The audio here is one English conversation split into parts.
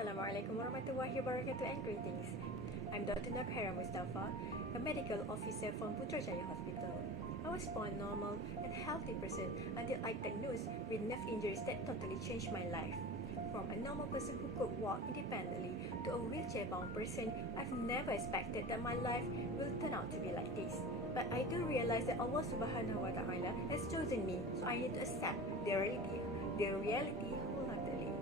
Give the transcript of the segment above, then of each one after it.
Assalamualaikum warahmatullahi wabarakatuh and greetings. I'm Dr. Noor Khairiyah Mustafa, a medical officer from Putrajaya Hospital. I was born normal and healthy person until I diagnosed with nerve injuries that totally changed my life. From a normal person who could walk independently to a wheelchair-bound person, I've never expected that my life will turn out to be like this. But I do realize that Allah Subhanahu wa Ta'ala has chosen me, so I need to accept their reality wholeheartedly.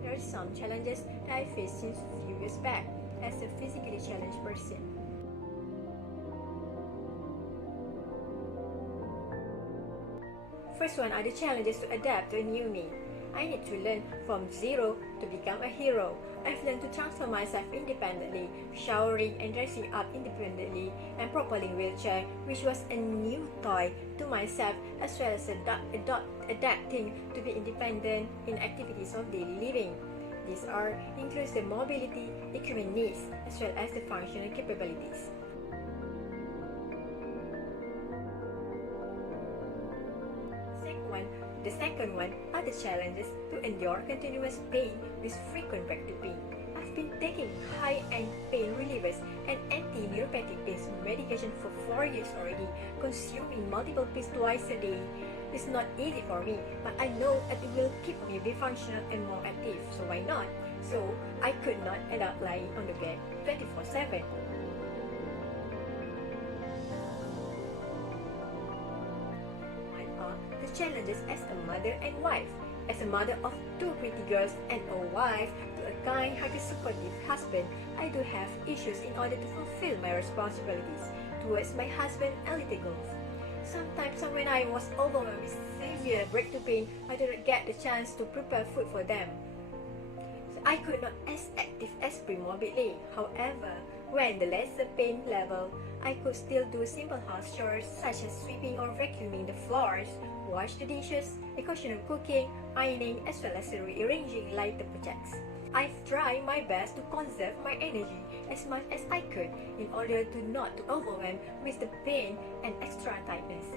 There are some challenges that I faced since a few years back as a physically challenged person. First one are the challenges to adapt to a new me. I need to learn from zero to become a hero. I've learned to transform myself independently, showering and dressing up independently, and propelling wheelchair, which was a new toy to myself, as well as adapting to be independent in activities of daily living. These includes the mobility, equipment needs, as well as the functional capabilities. The second one are the challenges to endure continuous pain with frequent breakthrough pain. I've been taking high-end pain relievers and anti-neuropathic pain medication for 4 years already, consuming multiple pills twice a day. It's not easy for me, but I know that it will keep me be functional and more active, so why not? So I could not end up lying on the bed 24/7. The challenges as a mother and wife. As a mother of 2 pretty girls and a wife to a kind, hearty, supportive husband, I do have issues in order to fulfill my responsibilities towards my husband and little girls. Sometimes when I was overwhelmed with severe breakthrough pain, I do not get the chance to prepare food for them. So I could not as active as pre-morbidly. However, when the lesser pain level, I could still do simple house chores such as sweeping or vacuuming the floors, wash the dishes, occasional cooking, ironing, as well as rearranging lighter projects. I've tried my best to conserve my energy as much as I could in order to not to overwhelm with the pain and extra tightness.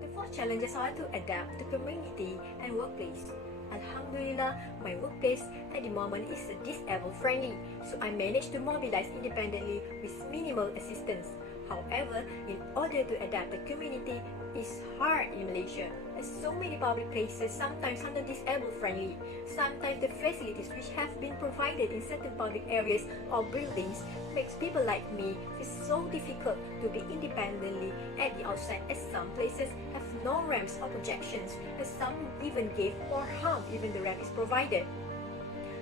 The fourth challenges are to adapt to community and workplace. Alhamdulillah, my workplace at the moment is disabled friendly, so I managed to mobilize independently with minimal assistance. However, in order to adapt the community is hard in Malaysia, as so many public places sometimes are not disabled friendly. Sometimes the facilities which have been provided in certain public areas or buildings makes people like me feel so difficult to be independently at the outside, as some places have no ramps or projections, and some even give more harm even the ramp is provided.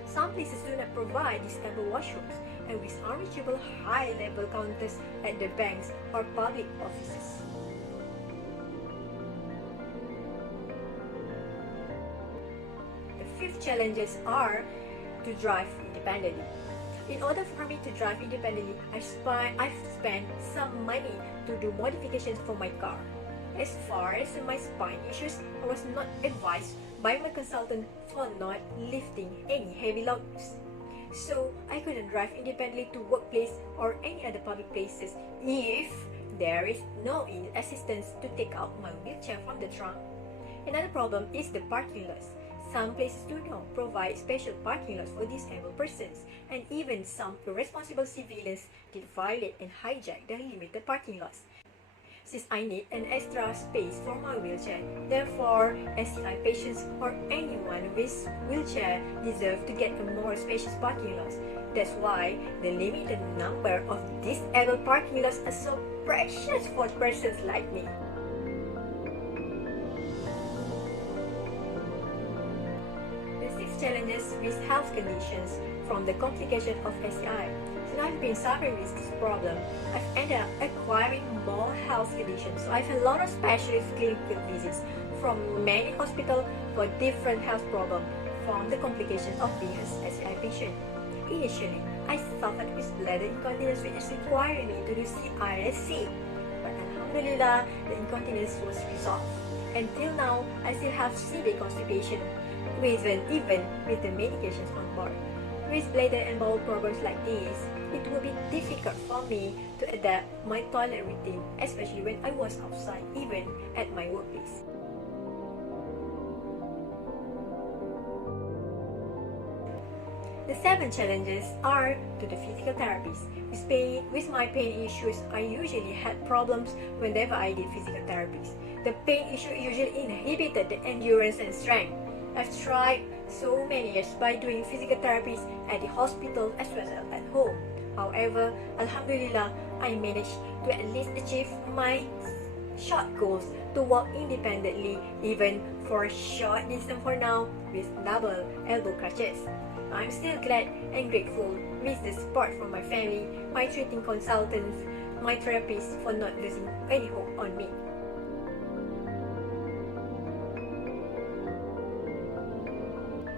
Some places do not provide disabled washrooms and with unreachable high-level counters at the banks or public offices. The fifth challenges are to drive independently. In order for me to drive independently, I've spent some money to do modifications for my car. As far as my spine issues, I was not advised by my consultant for not lifting any heavy loads. So I couldn't drive independently to workplace or any other public places if there is no assistance to take out my wheelchair from the trunk. Another problem is the parking lots. Some places do not provide special parking lots for disabled persons, and even some irresponsible civilians did violate and hijack the limited parking lots. Since I need an extra space for my wheelchair, therefore, SCI patients or anyone with wheelchair deserve to get a more spacious parking lots. That's why the limited number of disabled parking lots are so precious for persons like me. The sixth challenges with health conditions from the complication of SCI. Since I've been suffering with this problem, I've ended up acquiring more health conditions. So I've had a lot of specialist clinical visits from many hospitals for different health problems from the complications of being an SCI patient. Initially, I suffered with bladder incontinence, which required me to do tirelessly. But Alhamdulillah, the incontinence was resolved. Until now, I still have severe constipation, even with the medications on board. With bladder and bowel problems like this, it will be difficult for me to adapt my toilet routine, especially when I was outside, even at my workplace. The 7 challenges are to the physical therapies. With my pain issues, I usually had problems whenever I did physical therapies. The pain issue usually inhibited the endurance and strength. I've tried so many years by doing physical therapies at the hospital as well as at home. However, Alhamdulillah, I managed to at least achieve my short goals to walk independently, even for a short distance for now, with double elbow crutches. I'm still glad and grateful with the support from my family, my treating consultants, my therapists for not losing any hope on me.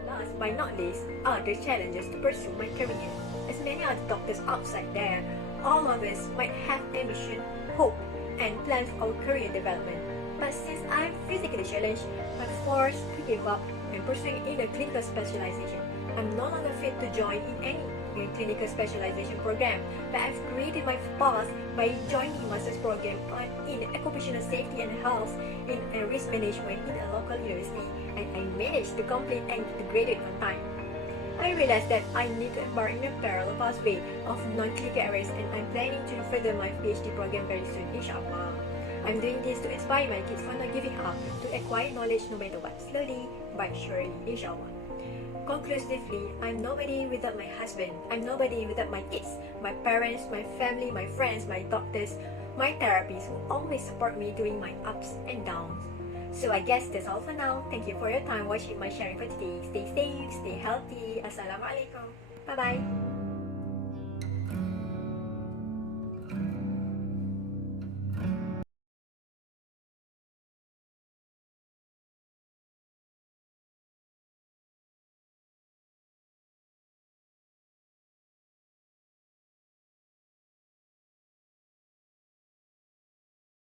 Last but not least are the challenges to pursue my career. As many other doctors outside there, all of us might have ambition, hope, and plans for our career development. But since I'm physically challenged, I'm forced to give up and pursuing in a clinical specialization. I'm no longer fit to join in any clinical specialization program, but I've created my path by joining master's program in occupational safety and health in risk management in a local university, and I managed to complete and graduate on time. I realized that I need to embark in a parallel pathway of non-clinical areas, and I'm planning to further my PhD program very soon, inshallah. I'm doing this to inspire my kids for not giving up, to acquire knowledge no matter what, slowly but surely, inshallah. Conclusively, I'm nobody without my husband. I'm nobody without my kids, my parents, my family, my friends, my doctors, my therapists who always support me during my ups and downs. So I guess that's all for now. Thank you for your time watching my sharing for today. Stay safe, stay healthy. Assalamualaikum. Bye-bye.